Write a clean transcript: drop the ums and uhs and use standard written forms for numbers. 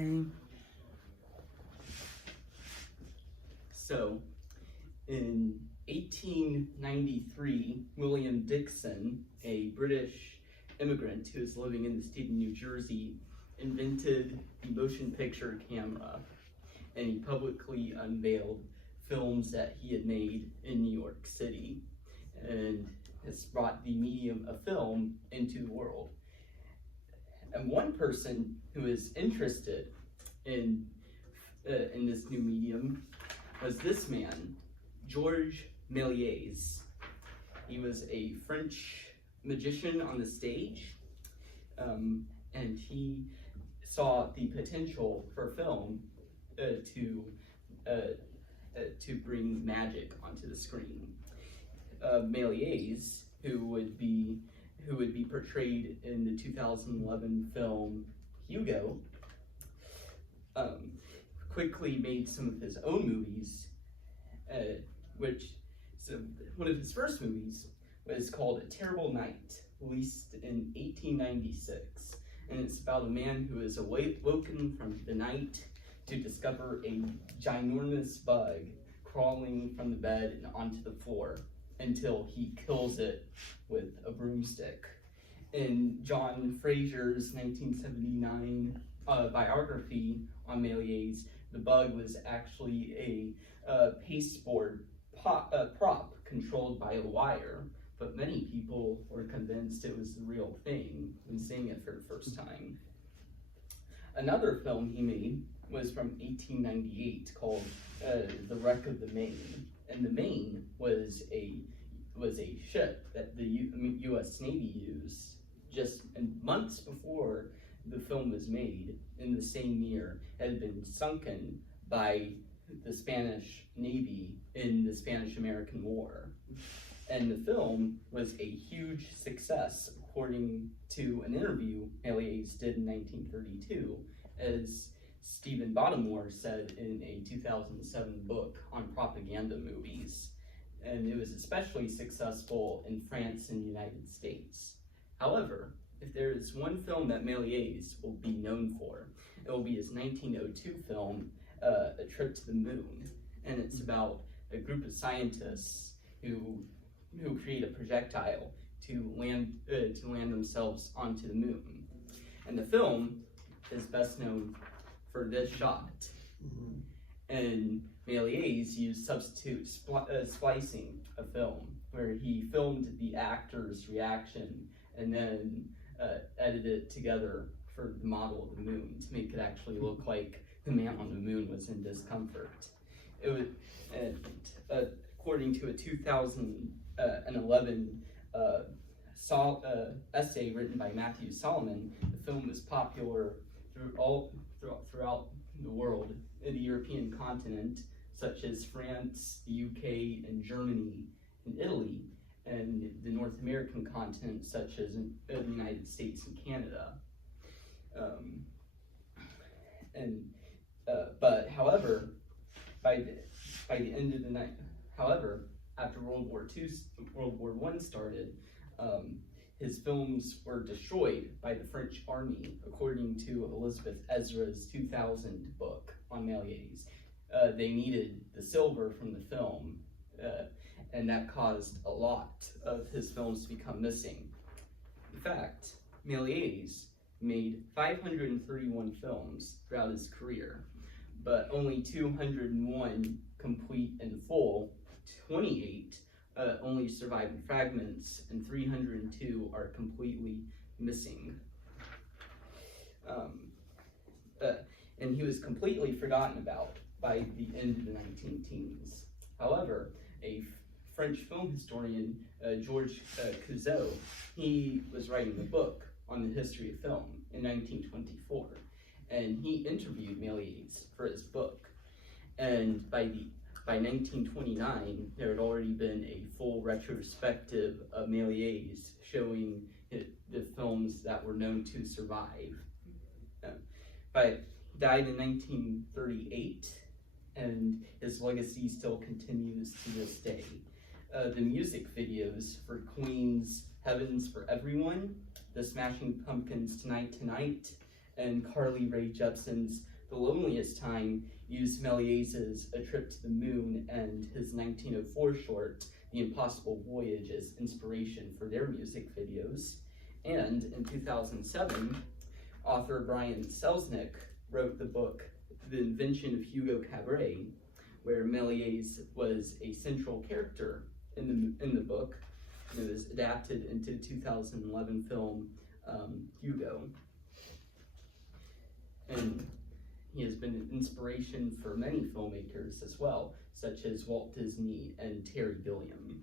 Okay. So, in 1893, William Dixon, a British immigrant who was living in the state of New Jersey, invented the motion picture camera, and he publicly unveiled films that he had made in New York City, and has brought the medium of film into the world. And one person who is interested in this new medium was this man, Georges Melies. He was a French magician on the stage, and he saw the potential for film to bring magic onto the screen. Melies, who would be portrayed in the 2011 film Hugo, quickly made some of his own movies, one of his first movies was called A Terrible Night, released in 1896, and it's about a man who is awoken from the night to discover a ginormous bug crawling from the bed and onto the floor until he kills it with a broomstick. In John Fraser's 1979 biography on Melies, the bug was actually a pasteboard prop controlled by a wire, but many people were convinced it was the real thing when seeing it for the first time. Another film he made was from 1898 called The Wreck of the Maine, and the Maine was a ship that the U.S. Navy used just months before the film was made. In the same year, had been sunken by the Spanish Navy in the Spanish-American War. And the film was a huge success, according to an interview Melies did in 1932, as Stephen Bottomore said in a 2007 book on propaganda movies. And it was especially successful in France and the United States. However, if there is one film that Melies will be known for, it will be his 1902 film, A Trip to the Moon. And it's about a group of scientists who create a projectile to land themselves onto the moon. And the film is best known for this shot. Mm-hmm. And Melies used substitute splicing of film, where he filmed the actor's reaction and then edited it together for the model of the moon to make it actually look like the man on the moon was in discomfort. It was, according to a 2011 essay written by Matthew Solomon, the film was popular throughout the world, in the European continent, such as France, the UK, and Germany, and Italy, and the North American continent, such as in the United States and Canada. But however, by the end of the night, however, after World War I started, his films were destroyed by the French army, according to Elizabeth Ezra's 2000 book on Melies. They needed the silver from the film, and that caused a lot of his films to become missing. In fact, Melies made 531 films throughout his career, but only 201 complete in full, 28 only survive in fragments, and 302 are completely missing. And he was completely forgotten about by the end of the 19-teens. However, a French film historian, Georges Clouzot, he was writing a book on the history of film in 1924, and he interviewed Melies for his book. And by 1929, there had already been a full retrospective of Melies showing the films that were known to survive. But he died in 1938, and his legacy still continues to this day. The music videos for Queen's Heaven's for Everyone, The Smashing Pumpkins' Tonight Tonight, and Carly Rae Jepsen's The Loneliest Time used Melies' A Trip to the Moon and his 1904 short, The Impossible Voyage, as inspiration for their music videos. And in 2007, author Brian Selznick wrote the book The Invention of Hugo Cabaret, where Melies was a central character in the book. And it was adapted into the 2011 film Hugo. And he has been an inspiration for many filmmakers as well, such as Walt Disney and Terry Gilliam.